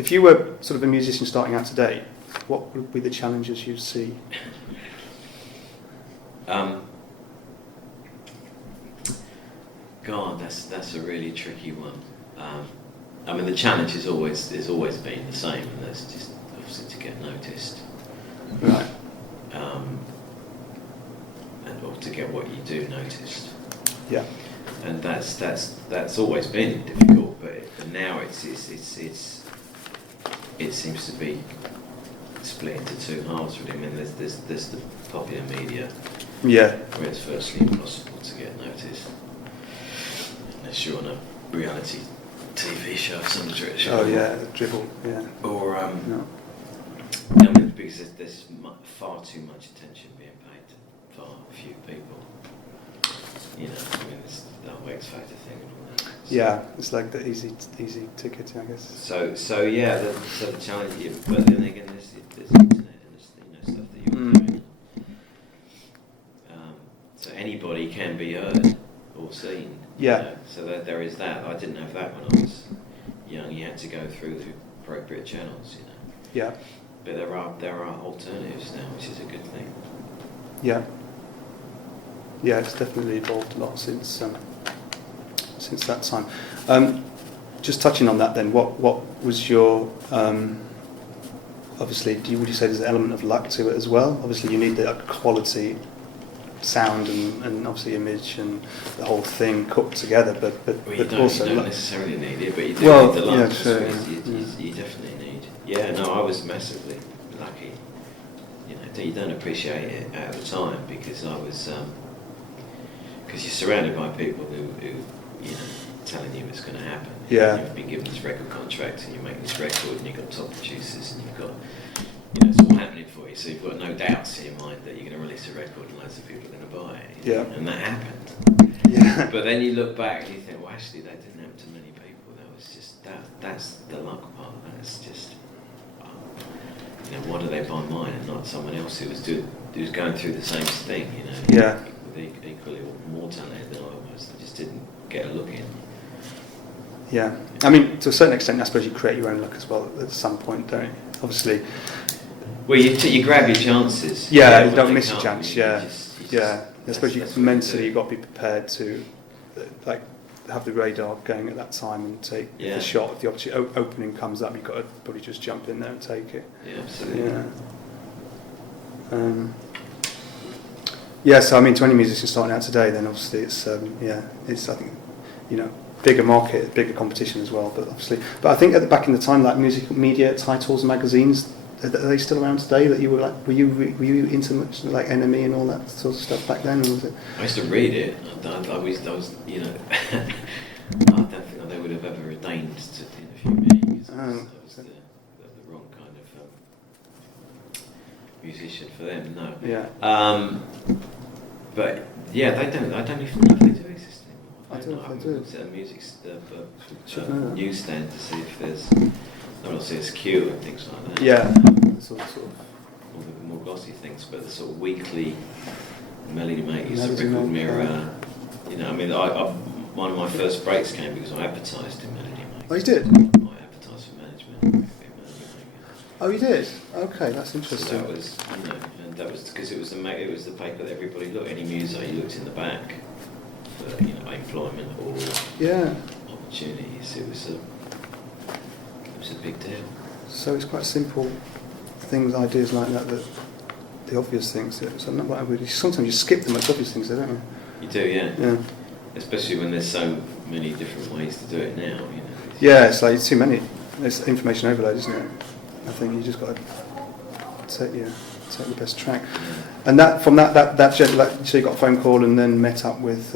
If you were sort of a musician starting out today, what would be the challenges you'd see? God, that's a really tricky one. I mean, the challenge has always been the same, and that's just obviously to get noticed, Right. and or to get what you do noticed. Yeah. And that's always been difficult, but now it seems to be split into two halves. Really, I mean, there's the popular media, Yeah. where it's virtually impossible to get noticed unless you're on a reality TV show of some description. Oh yeah, dribble. Yeah. Or No. I mean, because there's far too much attention being paid to far few people. You know, I mean, it's the whole X Factor thing and all that. So, Yeah, it's like the easy ticket, I guess. So yeah, the challenge. But then again, there's internet and there's stuff that you're doing. So anybody can be heard or seen. Yeah. You know? So there is that. I didn't have that when I was young. You had to go through the appropriate channels. You know. Yeah. But there are alternatives now, which is a good thing. Yeah. Yeah, it's definitely evolved a lot since that time. Just touching on that, then, what was your obviously? Would you say there's an element of luck to it as well? Obviously, you need the quality sound and obviously image and the whole thing cooked together, but You don't necessarily need it, but you do need the luck. Yeah, sure, you definitely need. Yeah, no, I was massively lucky. You know, you don't appreciate it at the time because I was because you're surrounded by people who you know telling you it's going to happen. Yeah. You've been given this record contract and you're making this record and you've got top producers and you've got it's all happening for you, so you've got no doubts in your mind that you're going to release a record and loads of people are going to buy it. Yeah. And that happened. Yeah. But then you look back and you think, well, actually, that didn't happen to many people. That was just that's the luck part. That's just why do they buy mine and not someone else who was going through the same thing? You know. Yeah. With equally or more talented than I was. They just didn't get a look in. Yeah. I mean, to a certain extent, I suppose you create your own luck as well at some point, don't you? Obviously. Well, you grab your chances. Yeah, you don't miss your chance. You Yeah. I suppose mentally you've got to be prepared to, like, have the radar going at that time and take the shot. If the opening comes up, you've got to probably just jump in there and take it. Yeah, absolutely. Yeah. Yeah. So I mean, to any musician starting out today, then obviously it's it's I think bigger market, bigger competition as well. But I think back in the time, like music media titles, magazines. Are they still around today? That you were like, were you into much like NME and all that sort of stuff back then, or was it? I used to read it. I was I don't think they would have ever deigned to interview me because I was the wrong kind of musician for them. No. Yeah. But yeah, I don't even know if they do exist anymore. I don't know if they do. At a music newsstand to see if there's. Not see it's Q and things like that. Yeah, sort of. More glossy things, but the sort of weekly Melody Makers, Record Mirror. I mean, one of my first breaks came because I advertised in Melody Makers. Oh, you did? I advertised for management. Oh, you did? Okay, that's interesting. So that was, and that was because it was the paper that everybody looked. Any muso, you looked in the back for employment or opportunities. It was a big deal. So it's quite simple things, ideas like that the obvious things. So not what I would. Sometimes you skip the most obvious things, don't you? You do, yeah. Yeah. Especially when there's so many different ways to do it now. Yeah, it's like too many. There's information overload, isn't it? I think you just got to take the best track. Yeah. And that from that so you got a phone call and then met up with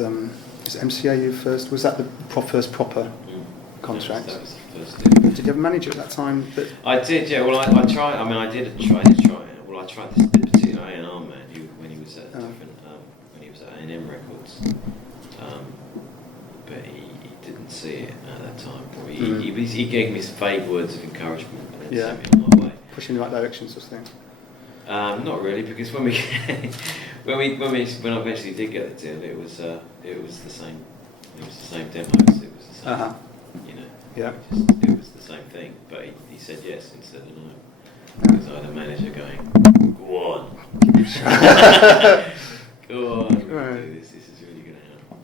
is it MCA you first? Was that the first proper contract? That was the first thing. Did you have a manager at that time? I did, yeah. Well, I tried. I mean, I did try it. Well, I tried this particular A&R man when he was at when he was at A&M Records, but he didn't see it at that time. He gave me some vague words of encouragement and then sent me on my way. Pushing in the right direction, sort of thing. Not really, because when I eventually did get the deal, it was the same. It was the same demos. It was the same. Yeah. It was the same thing, but he said yes instead of no. Because I had a manager going, go on. Go on, we're going to do this. This is really going to help.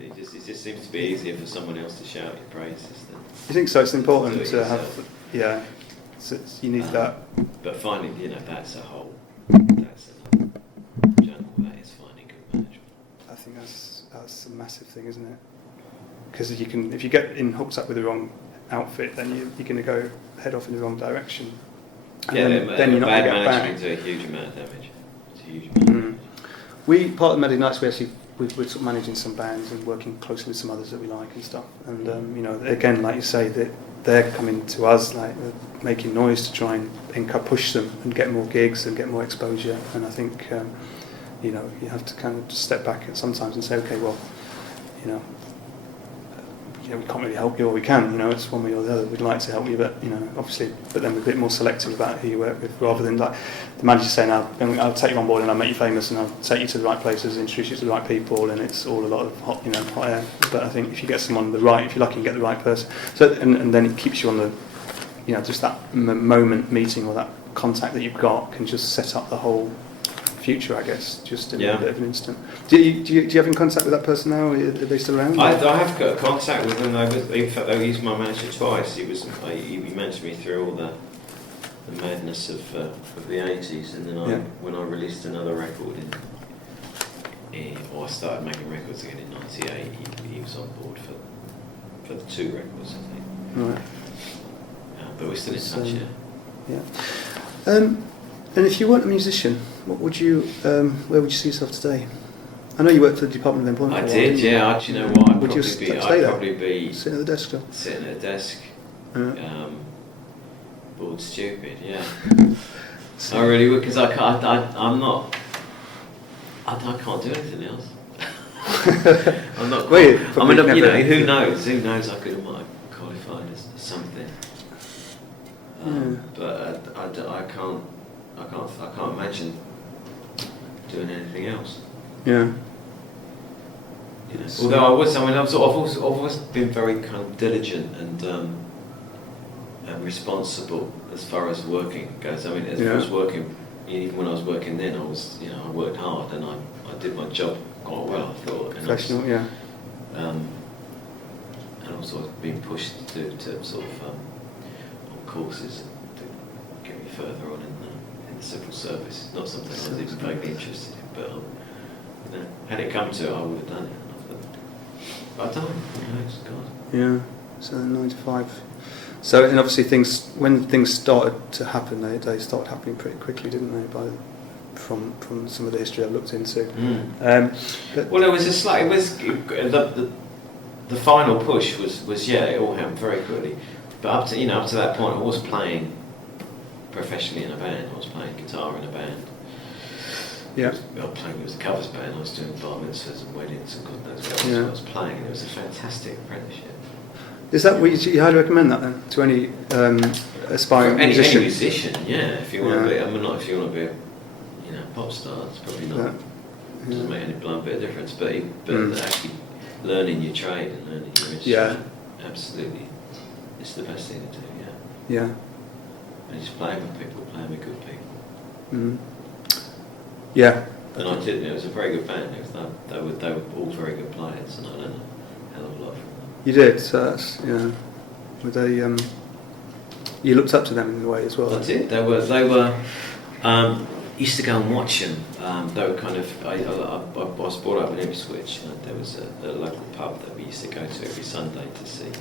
It just seems to be easier for someone else to shout your praises than. You think so? It's important do it to yourself. have. Yeah. So you need that. But finding, that's a whole. That's another channel. That is finding good management. I think that's a massive thing, isn't it? Because if you get hooked up with the wrong outfit, then you're going to go head off in the wrong direction. And then you're not going to get back. Bad management do a huge amount of damage. It's a huge amount of damage. Part of Melody Nights, we're sort of managing some bands and working closely with some others that we like and stuff. And again, like you say, that they're coming to us, like making noise to try and push them and get more gigs and get more exposure. And I think you have to kind of just step back sometimes and say, okay, well, we can't really help you, or we can. It's one way or the other. We'd like to help you, but obviously, but then we're a bit more selective about who you work with, rather than like the manager saying, "I'll take you on board and I'll make you famous and I'll take you to the right places, introduce you to the right people," and it's all a lot of hot air. But I think if you get someone if you're lucky, and get the right person, so and then it keeps you on the, just that moment meeting or that contact that you've got can just set up the whole future, I guess, just in a bit of an instant. Do you have in contact with that person now? Are they still around? I have got contact with them. In fact, I used my manager twice. He managed me through all the madness of the 80s, and then when I released another record I started making records again in '98. He was on board for the 2 records, I think. Right. But we're still in touch. And if you weren't a musician, what would you? Where would you see yourself today? I know you worked for the Department of Employment. I did, yeah. Do you know what? I'd probably be sitting at the desk still. Sitting at a desk, bored stupid. Yeah. I really would, because I'm not. I can't do anything else. I'm not. Who knows? Who knows? I might have qualified as something. But I can't imagine doing anything else. Yeah. Although I've always been very kind of diligent and responsible as far as working goes. I mean, as far as working, even when I was working then, I worked hard and I did my job quite well, I thought. Professional, and also being pushed to sort of on courses to get me further on in the civil service. Not something I was even vaguely interested in, but had it come to it, I would have done it. But I don't. God. Yeah. So 9 to 5. So, and obviously when things started to happen, they started happening pretty quickly, didn't they? From some of the history I've looked into. Well, it was the final push was it all happened very quickly. But up to that point, I was playing professionally in a band. I was playing guitar in a band. Yeah. I was playing, it was a covers band. I was doing bar mitzvahs and weddings and God knows what else. I was playing, and it was a fantastic apprenticeship. Is that what you highly recommend that then to any aspiring musician? Any musician, yeah. If you want to be, not if you want to be a pop star. It's probably not. Doesn't make any blind bit of difference. But actually learning your trade and learning your instrument, absolutely, it's the best thing to do. Yeah. Yeah. And just playing with people, playing with good people. Mm. Yeah. And I did. It was a very good band. They were all very good players, and I learned a hell of a lot from them. You did. So that's Were they? You looked up to them in a way as well. I did. They were. Used to go and watch them. They were kind of. I was brought up in Ipswich, and there was a local pub that we used to go to every Sunday to see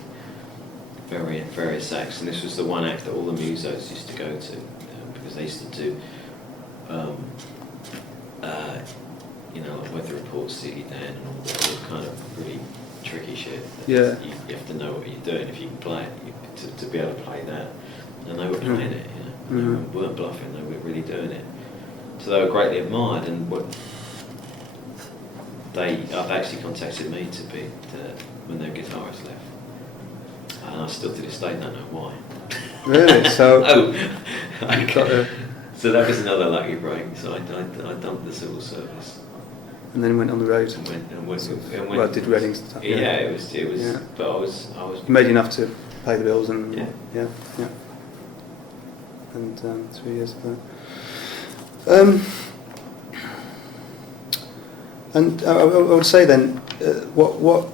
various acts, and this was the one act that all the musos used to go to because they used to do. Like weather reports, City Dan, and all that kind of really tricky shit. Yeah. You have to know what you're doing if you can play it, to be able to play that. And they were playing it, They weren't bluffing, they were really doing it. So they were greatly admired, and I've actually contacted me to be when their guitarist left. And I still to this day don't know why. Really? So So that was another lucky break. So I dumped the civil service. And then went on the road. And went did weddings and stuff. Yeah, it was. Yeah. But I was. You made enough to pay the bills and Yeah. And 3 years of that. And I would say then, what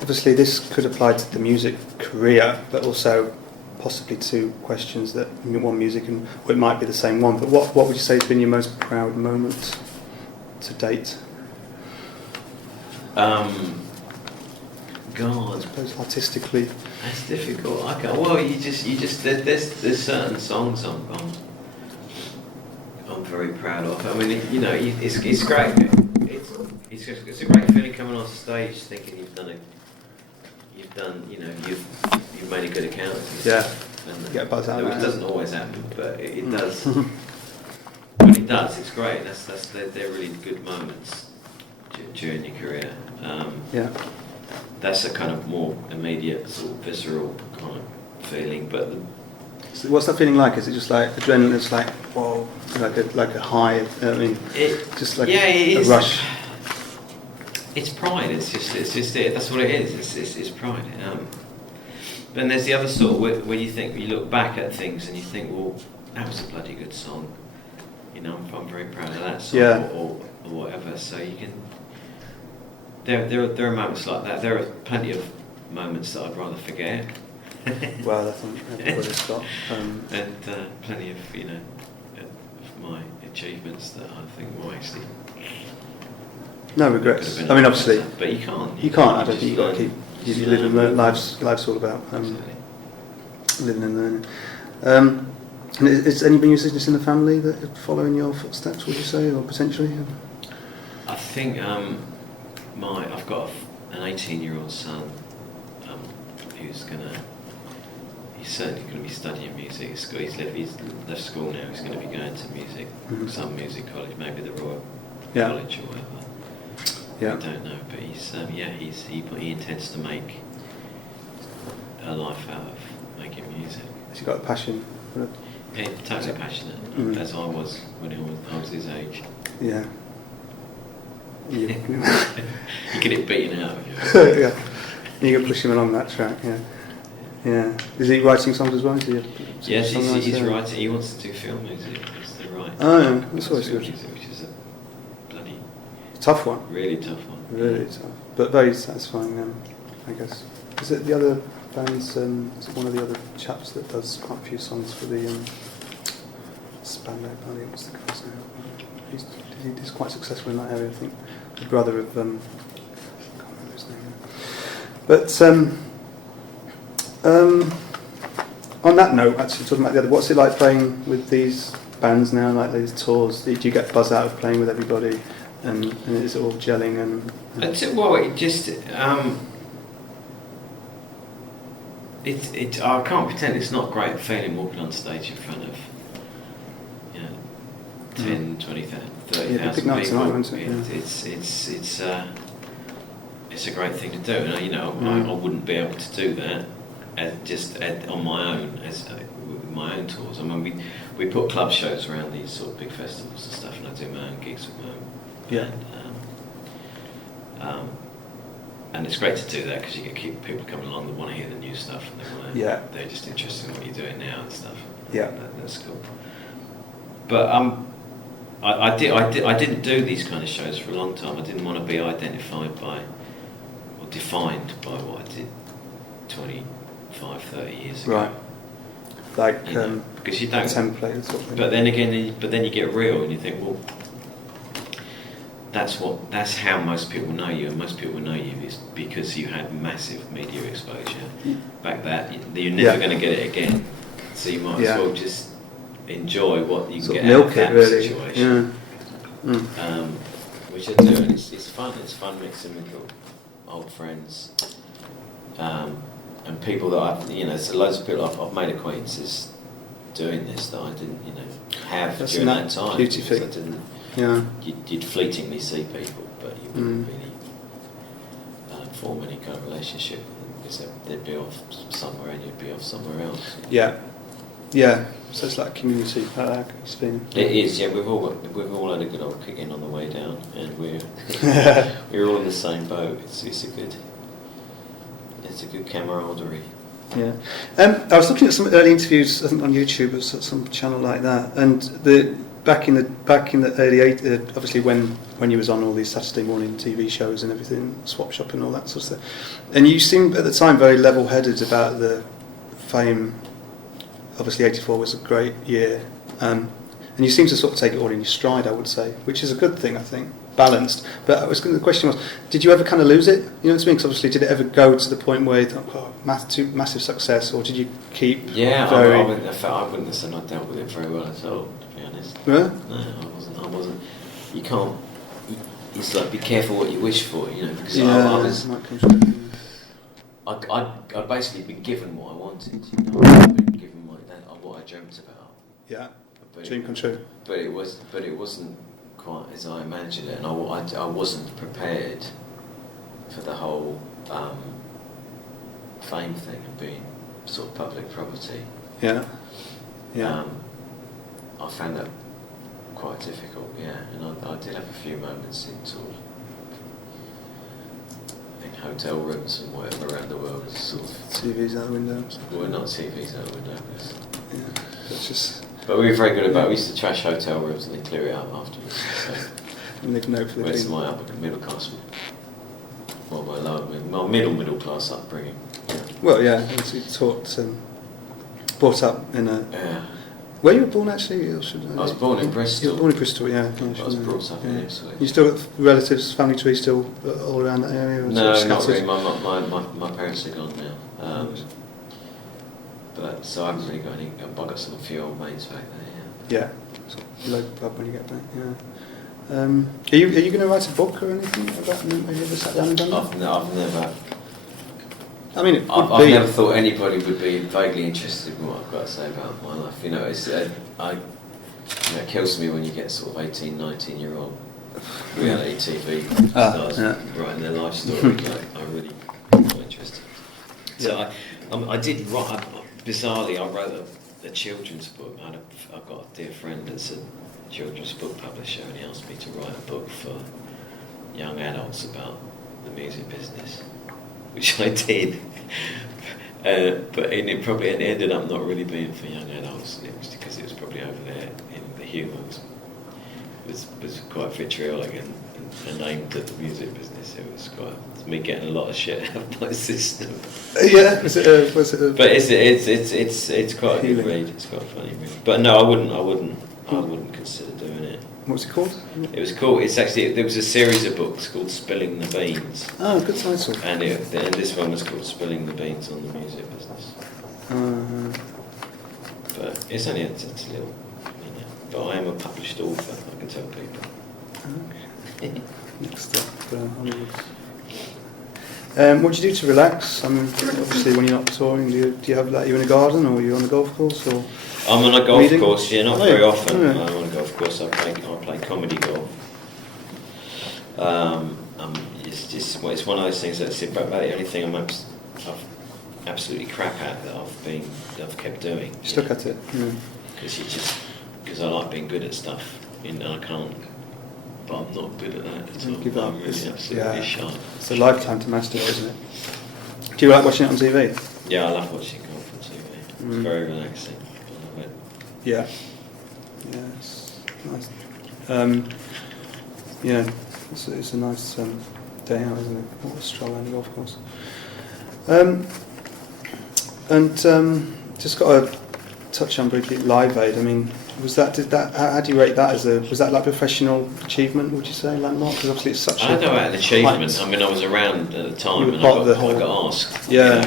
obviously this could apply to the music career, but also possibly to questions that one music and it might be the same one. But what would you say has been your most proud moment to date? God, I suppose artistically. that's difficult. I can't. Well, you just there's certain songs I'm very proud of. I mean, it's great. It's a great feeling coming on stage, thinking you've made a good account of yourself. Yeah. And You get a buzz out of which that. doesn't always happen, but it does. When it does, it's great. They're really good moments during your career. That's a kind of more immediate, sort of visceral kind of feeling. But So what's that feeling like? Is it just like adrenaline? It's like whoa, like a high. I mean, just like a rush. It's pride. It's just it. That's what it is. It's pride. Then there's the other sort where you look back at things and you think, well, that was a bloody good song. I'm very proud of that song, or whatever. So you can. There are moments like that. There are plenty of moments that I'd rather forget. Well, I think everybody's got. And plenty of of my achievements that I think will actually. No regrets. I mean, obviously, but you can't. You can't. I don't think you've got to keep. You live in life's all about living and learning. And is any musicians in the family that are following your footsteps? Would you say, or potentially? I think I've got an 18-year-old son who's certainly going to be studying music at school. He's left school now. He's going to be going to music, some music college, maybe the Royal College or whatever. Yeah. I don't know, but he intends to make a life out of making music. Has he got a passion for it? Yeah, totally passionate, as I was when I was his age. Yeah. You get it beaten out of you. Yeah. You can push him along that track. Yeah. Yeah. Is he writing songs as well? Yes, he's writing. He wants to do film music. He's to write. Oh, yeah. That's always good. Music, which is a bloody tough one. Really tough one. Really tough, but very satisfying. I guess. Is it the other bands? Is it one of the other chaps that does quite a few songs for the Spandau Ballet? What's the guy's name? He's quite successful in that area, I think. The brother of I can't remember his name. But on that note, actually talking about the other, what's it like playing with these bands now, like these tours? Do you get buzz out of playing with everybody, and is it all gelling and? Well, it just I can't pretend it's not a great feeling walking on stage in front of 10, 20, 30,000 big night people. Tonight, it? It's a great thing to do, and I wouldn't be able to do that on my own with my own tours. I mean, we put club shows around these sort of big festivals and stuff, and I do my own gigs with my own. Yeah. And it's great to do that because you get people coming along that want to hear the new stuff, and they're just interested in what you're doing now and stuff. Yeah. That's cool. But I didn't do these kind of shows for a long time. I didn't want to be identified by or defined by what I did 25, 30 years ago. Right. Like because you don't template sort of thing. But then again, you get real and you think, well, that's how most people know you, and most people know you is because you had massive media exposure back that you're never going to get it again. So you might as well just enjoy what you can get out of that situation. Yeah. Which I do, and it's fun. It's fun mixing with your old friends and people that I've, loads of people I've made acquaintances doing this that I didn't, have during that time. Beauty thing. I didn't. Yeah. You'd fleetingly see people, but you wouldn't really form any kind of relationship because they'd be off somewhere and you'd be off somewhere else. Yeah. Yeah. So it's like a community spin. It is. Yeah. We've all had a good old kick in on the way down, and we're all in the same boat. It's a good camaraderie. Yeah. I was looking at some early interviews, I think on YouTube or some channel like that, and back in the early 80s, obviously when you was on all these Saturday morning TV shows and everything, Swap Shop and all that sort of stuff, and you seemed at the time very level-headed about the fame. Obviously, 84 was a great year, and you seem to sort of take it all in your stride, I would say, which is a good thing, I think, balanced. But the question was, did you ever kind of lose it? You know what I mean? Because obviously, did it ever go to the point where you thought, oh, massive success, or did you keep? Yeah, very... I wouldn't have said I dealt with it very well at all, to be honest. Yeah? No, I wasn't. You can't. It's like be careful what you wish for, you know. Because I'd basically been given what I wanted. You know, I'd been given what I dreamt about. Yeah. Dream come true. But it wasn't quite as I imagined it, and I wasn't prepared for the whole fame thing and being sort of public property. Yeah. Yeah. I found that quite difficult. Yeah, and I did have a few moments in sort of in hotel rooms and whatever around the world, sort of TVs out the window. Well, not TVs out the window. Yeah. It's just. But we were very good about it. We used to trash hotel rooms and then clear it up afterwards. So and leave note for the it's my upper middle class, well, my middle class upbringing. Yeah. Well, yeah, you brought up in a. Yeah. Where you were born actually? I was born in Bristol. You were born in Bristol, yeah. I was brought up in Ipswich. You still got relatives, family tree still all around that area? No, not really. My parents are gone now. But so I haven't really got any. I've got a few old mates back there. Yeah. So local pub when you get back. Yeah. Are you going to write a book or anything like that? Have you ever sat down and done that? I've never. I mean, I've never thought anybody would be vaguely interested in what I've got to say about my life. You know, it kills me when you get sort of 18, 19-year-old reality TV stars writing their life story. Like, I'm really not interested. So I did write. Bizarrely, I wrote a children's book. I've got a dear friend that's a children's book publisher, and he asked me to write a book for young adults about the music business, which I did. But it ended up not really being for young adults, and it was because it was probably over there in the humour was quite vitriolic and aimed at the music business. It was me getting a lot of shit out of my system. Yeah, was it? But it's quite a good read. It's quite a funny read. But no, I wouldn't consider doing it. What's it called? It was called. There was a series of books called Spilling the Beans. Oh, good title. And this one was called Spilling the Beans on the Music Business. But it's only it's a little. But I am a published author, I can tell people. Okay. Next up, Hollywood. What do you do to relax? I mean, obviously when you're not touring, do you have that? Are you in a garden or are you on a golf course? Or I'm on a golf course, yeah, not very often. Oh, yeah. I'm on a golf course. I play comedy golf. It's one of those things that's about the only thing I've absolutely crap at that I've kept doing. You stuck at it? Because I like being good at stuff, and I can't. But I'm not good at that. So give up. I'm really absolutely shy. It's a lifetime to master it, isn't it? Do you like watching it on TV? Yeah, I love watching golf on TV. It's very relaxing. I love it. Yeah. Yeah, it's nice. Yeah, it's a nice day out, isn't it? What a stroll around the golf course. Just got to touch on briefly Live Aid. I mean, how do you rate that was that like professional achievement, would you say, landmark? Because obviously it's such I don't know about an achievement. I mean, I was around at the time and I got asked. Yeah.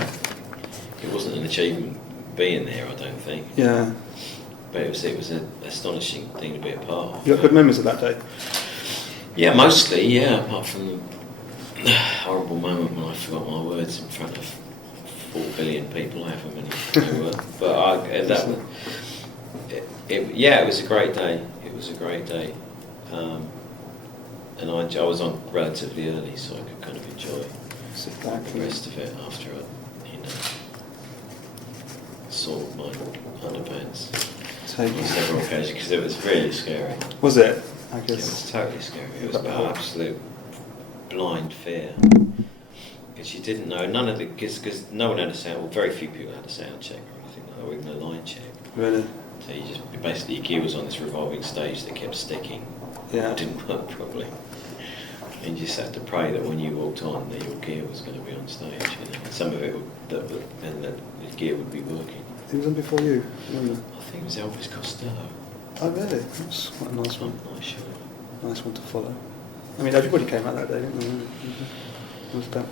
It wasn't an achievement being there, I don't think. Yeah. But it was an astonishing thing to be a part of. You got good memories of that day? Yeah, mostly, yeah, apart from the horrible moment when I forgot my words in front of 4 billion people, however many there were. But it was a great day. It was a great day. And I was on relatively early, so I could kind of enjoy the rest of it after I, soiled my underpants on several occasions, because it was really scary. Was it? I guess. It was totally scary. It was about absolute blind fear. because you didn't know none of the because no one had a sound. Well, very few people had a sound check or anything like that, or even a line check. Really? So you just basically your gear was on this revolving stage that kept sticking. Yeah. It didn't work properly. And you just had to pray that when you walked on, that your gear was going to be on stage. You know, and some of it and that the gear would be working. It was on before you. Remember? I think it was Elvis Costello. Oh really? That's quite a nice one. I'm not sure. Nice one to follow. I mean, everybody came out that day, didn't they? It was about.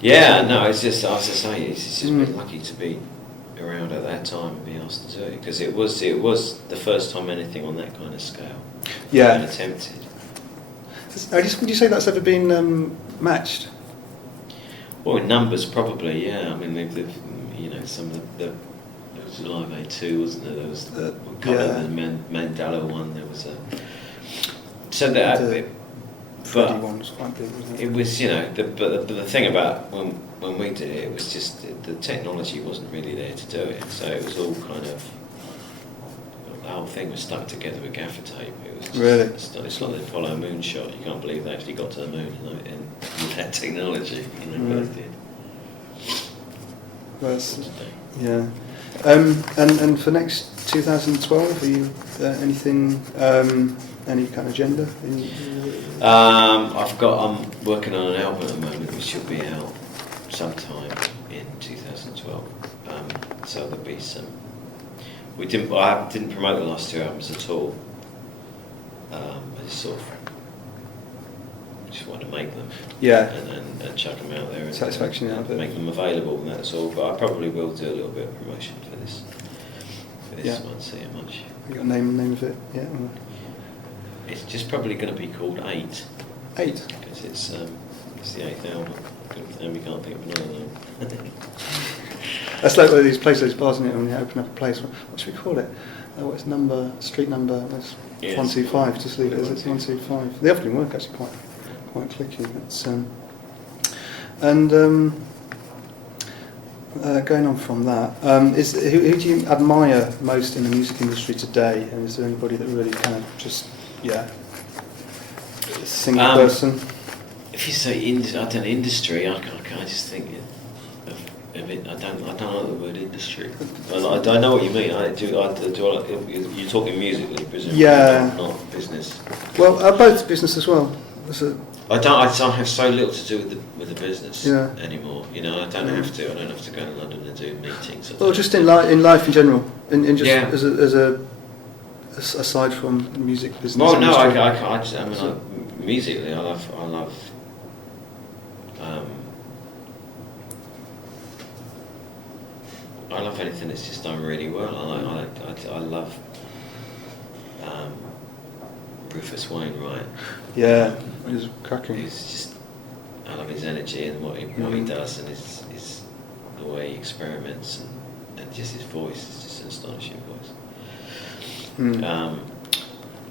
Yeah, no, it's just, as I say, it's just been lucky to be around at that time and be asked to do it, because it was the first time anything on that kind of scale Yeah. had been attempted. Would you say that's ever been matched? Well, in numbers, probably, yeah. I mean, you know, some of the there was Live Aid 2, wasn't there? There was the Mandela one. There was a so that. Freddie one was quite big, wasn't it? It was, you know, but the thing about when we did it was just the technology wasn't really there to do it, so it was all kind of, the whole thing was stuck together with gaffer tape. It was just, really? It's like the Apollo moonshot. You can't believe they actually got to the moon with that technology. You know, both did. Well, yeah. And for next 2012, are you anything? Any kind of agenda? I'm working on an album at the moment, which should be out sometime in 2012. So there'll be some. I didn't promote the last 2 albums at all. I just sort of just wanted to make them. Yeah. And chuck them out there. Satisfaction out of it. Make them available, and that's all. But I probably will do a little bit of promotion for this. One, see how much. You got a name of it? Yeah. It's just probably going to be called 8. 8? Because it's the 8th album, and we can't think of another name. That's like one of these places, those bars, isn't it? When you open up a place, what should we call it? What's street number? That's 125. Just leave it as it's 125. They often work actually quite clicky. Going on from that, who do you admire most in the music industry today? And is there anybody that really kind of just singing person? If you say industry, I just think of it. I don't like the word industry. I know what you mean. You're talking musically, presumably, not business. Well, both business as well. I have so little to do with the business anymore. You know, I don't have to. I don't have to go to London and do meetings. Well, just in life in general, aside from music business. Well, no, I mean, musically, I love. I love anything that's just done really well. I love Rufus Wainwright. Yeah, he's cracking. I love his energy and what he does, and his the way he experiments, and just his voice is just an astonishing voice.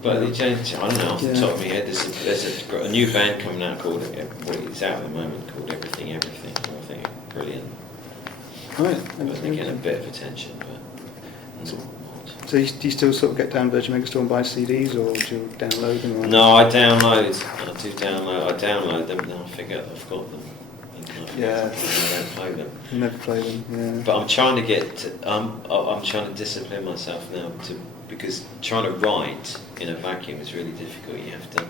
But I don't know, off the top of my head, there's a new band coming out called, it's out at the moment, called Everything Everything. I think brilliant. Right. But they get a bit of attention, but not. So do you still sort of get down Virgin Megastore and buy CDs, or do you download them? Or? No, I download. I download them, and then I forget I've got them. Yeah. I don't play them. Never play them. Yeah. But I'm trying to I'm trying to discipline myself now because trying to write in a vacuum is really difficult. You have to.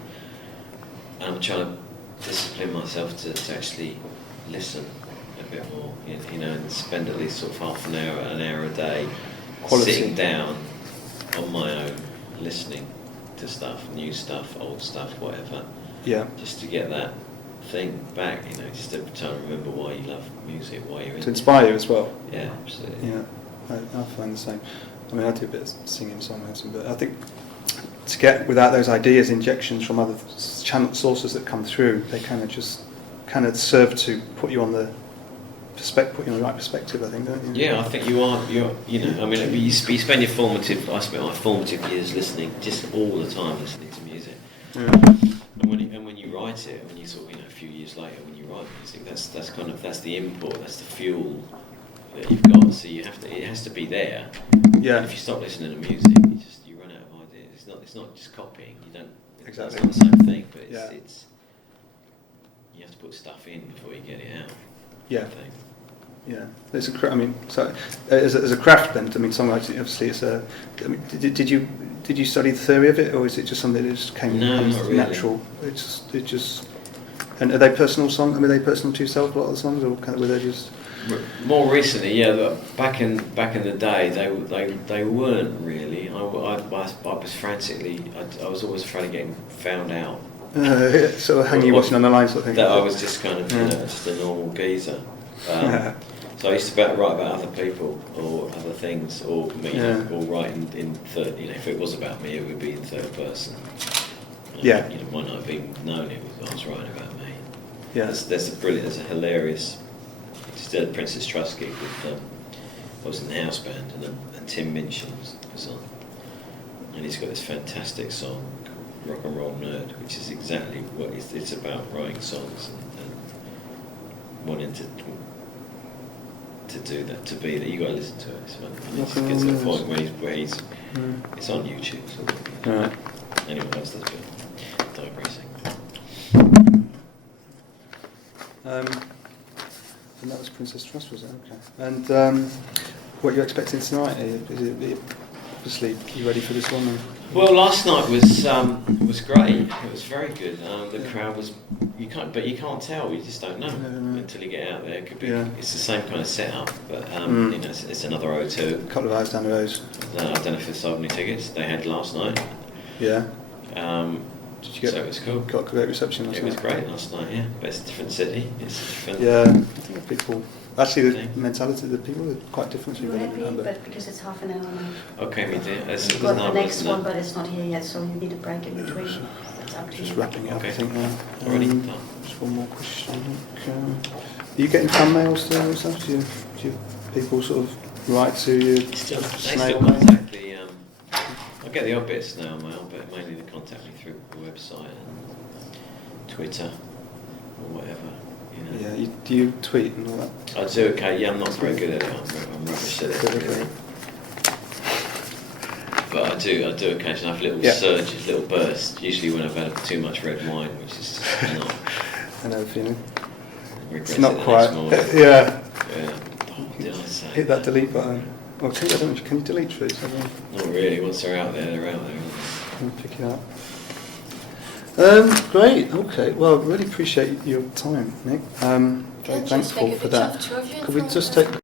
And I'm trying to discipline myself to actually listen a bit more. You know, and spend at least sort of half an hour a day. Quality. Sitting down on my own, listening to stuff, new stuff, old stuff, whatever. Yeah. Just to get that thing back, you know, just to try and remember why you love music, why you're in to inspire you as well. Yeah, absolutely. Yeah, I find the same. I mean, I do a bit of singing, songwriting, but I think to get without those ideas, injections from other channel sources that come through, they kind of serve to put you on the right perspective, I think, don't you? Yeah, I think you are. You know, I mean, you spend your formative. I spent my formative years listening, just all the time listening to music. Yeah. And when you write it, when you sort of, a few years later, when you write music, that's the input, that's the fuel that you've got. So it has to be there. Yeah. And if you stop listening to music, you run out of ideas. It's not just copying. You don't. Exactly. It's not the same thing, but you have to put stuff in before you get it out. Yeah. I think. Yeah, it's I mean, so as a craft, then I mean, songwriting obviously it's a. I mean, did you study the theory of it, or is it just something that just came No, not really. natural? It just. And are they personal songs? I mean, are they personal to yourself? A lot of the songs, or kind of were they just? More recently, yeah. But back in the day, they weren't really. I was frantically. I was always afraid of getting found out. Sort of hanging washing on the line sort of thing. That I was just kind of just a normal geezer. So I used to write about other people or other things, or me, or write in third. You know, if it was about me, it would be in third person. Yeah. You know, might not have even known it was I was writing about me. Yeah. There's a hilarious. Just did a Princess Trust gig with. I was in the house band and Tim Minchin was on, and he's got this fantastic song, Rock and Roll Nerd, which is exactly what it's about, writing songs and wanting to do that, to be that. You got to listen to it. It's funny. And it just gets to the point where he's it's on YouTube. So Right. Anyway, that's a bit digressing. And that was Princess Trust, was it? Okay. And what you're expecting tonight? Is it obviously you ready for this one? Or? Well, last night was great. It was very good. The crowd was you can't tell. You just don't know until you get out there. It could be it's the same kind of setup, but you know it's another O2. A couple of hours down the road. I don't know if they sold any tickets. They had last night. Yeah. Did you get? So it was cool. Got a great reception last night. It was great last night. Yeah, but it's a different city. It's different. Yeah, I think people. Actually, the mentality of the people are quite different. You're happy, but because it's half an hour now. Okay, me too. You've got the next one, but it's not here yet, so you need a break in between. It's up to Just you. wrapping it up, Okay. I think now. Already done. Just one more question. Are you getting fan mail still and stuff? Do you people sort of write to you? They still snail mail? contact the. I get the odd bit of snail mail, but mainly they contact me through the website and Twitter or whatever. You know. Yeah, do you tweet and all that? I do. Okay, yeah, I'm not very good at it. I'm rubbish at it. Really. But I do occasionally have little surges, little bursts. Usually when I've had too much red wine, which is not. I know the feeling. Regret It's not it the quite. next morning. Yeah. Yeah. Oh, did I say? Hit that delete button. Oh, I don't know. Can you delete tweets? I don't know. Not really. Once they're out there, they're out there. I'll pick it up. Great. Okay. Well, really appreciate your time, Nick. Very Can I just thankful take a for picture that. of the two of you in Could we front just of take?